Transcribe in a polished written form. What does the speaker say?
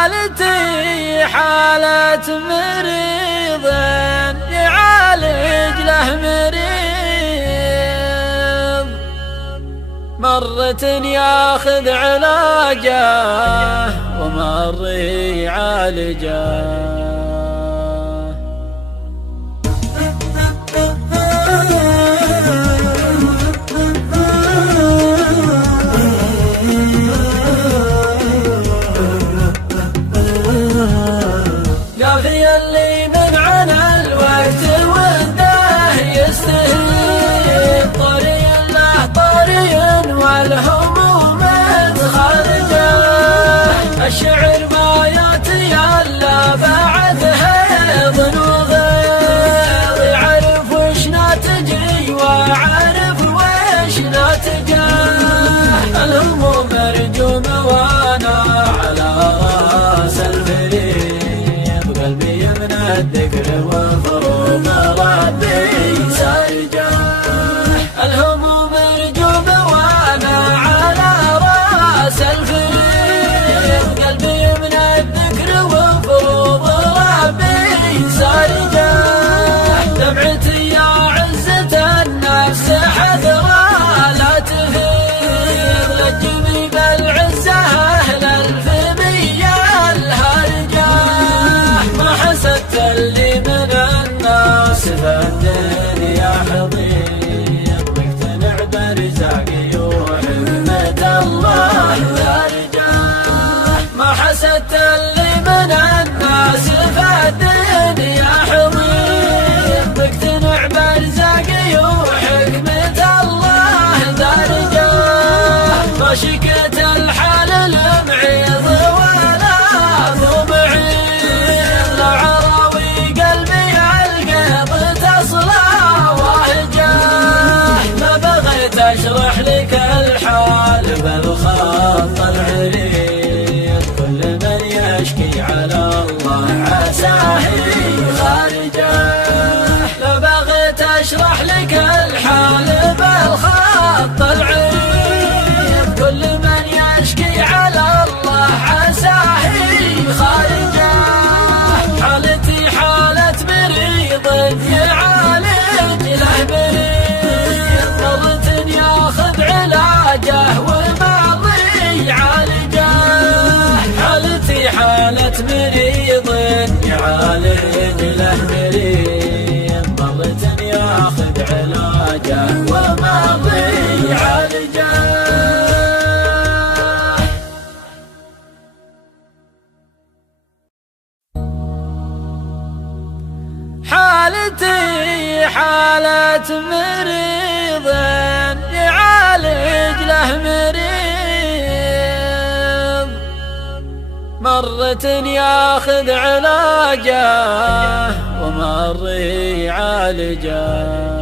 حالتي حالة مريض يعالج له مريض، مرة ياخذ علاجه ومر يعالجه. الشعر ما ياتي الا بعد هيض وغيظ، يعرف وش ناتجي وعارف وش ناتجه. الهموم مرجوم وانا على راس الفريق، قلبي من الذكر وفروض ربي سارجه. الهموم مرجوم وانا على راس الفريق، دمعتي يا عزة النفس حذرة لا تفيض، لجمي بالعزة أهل الفمية الهرجة. ما حسدت اللي من الناس فالدنيا حضيض، مقتنع برزاقي وحكمة الله دارجة. ما حسدت اللي من الناس فالدنيا حضيض، مقتنع برزاقي وحكمة الله دارجة. ما شكيت الحال المعيض ولا ذو معيض، لعراوي قلبي القيض تصلى واهجة. ما بغيت اشرح لك الحال بالخط العريض، كل من يشكي على الله عساه خارجه. لو بغيت اشرح لك الحال بالخط العريض، كل من يشكي على الله عساه خارجه. حالتي حالة مريض يعالج له مريض، مرة ياخذ علاجه وماضي يعالجه. حالتي حالة مريض يعالج له مريض، مرة ياخذ علاجه وماضي يعالجه. حالتي حالة مريض يعالج له مريض، مرة ياخذ علاجه ومر يعالجه.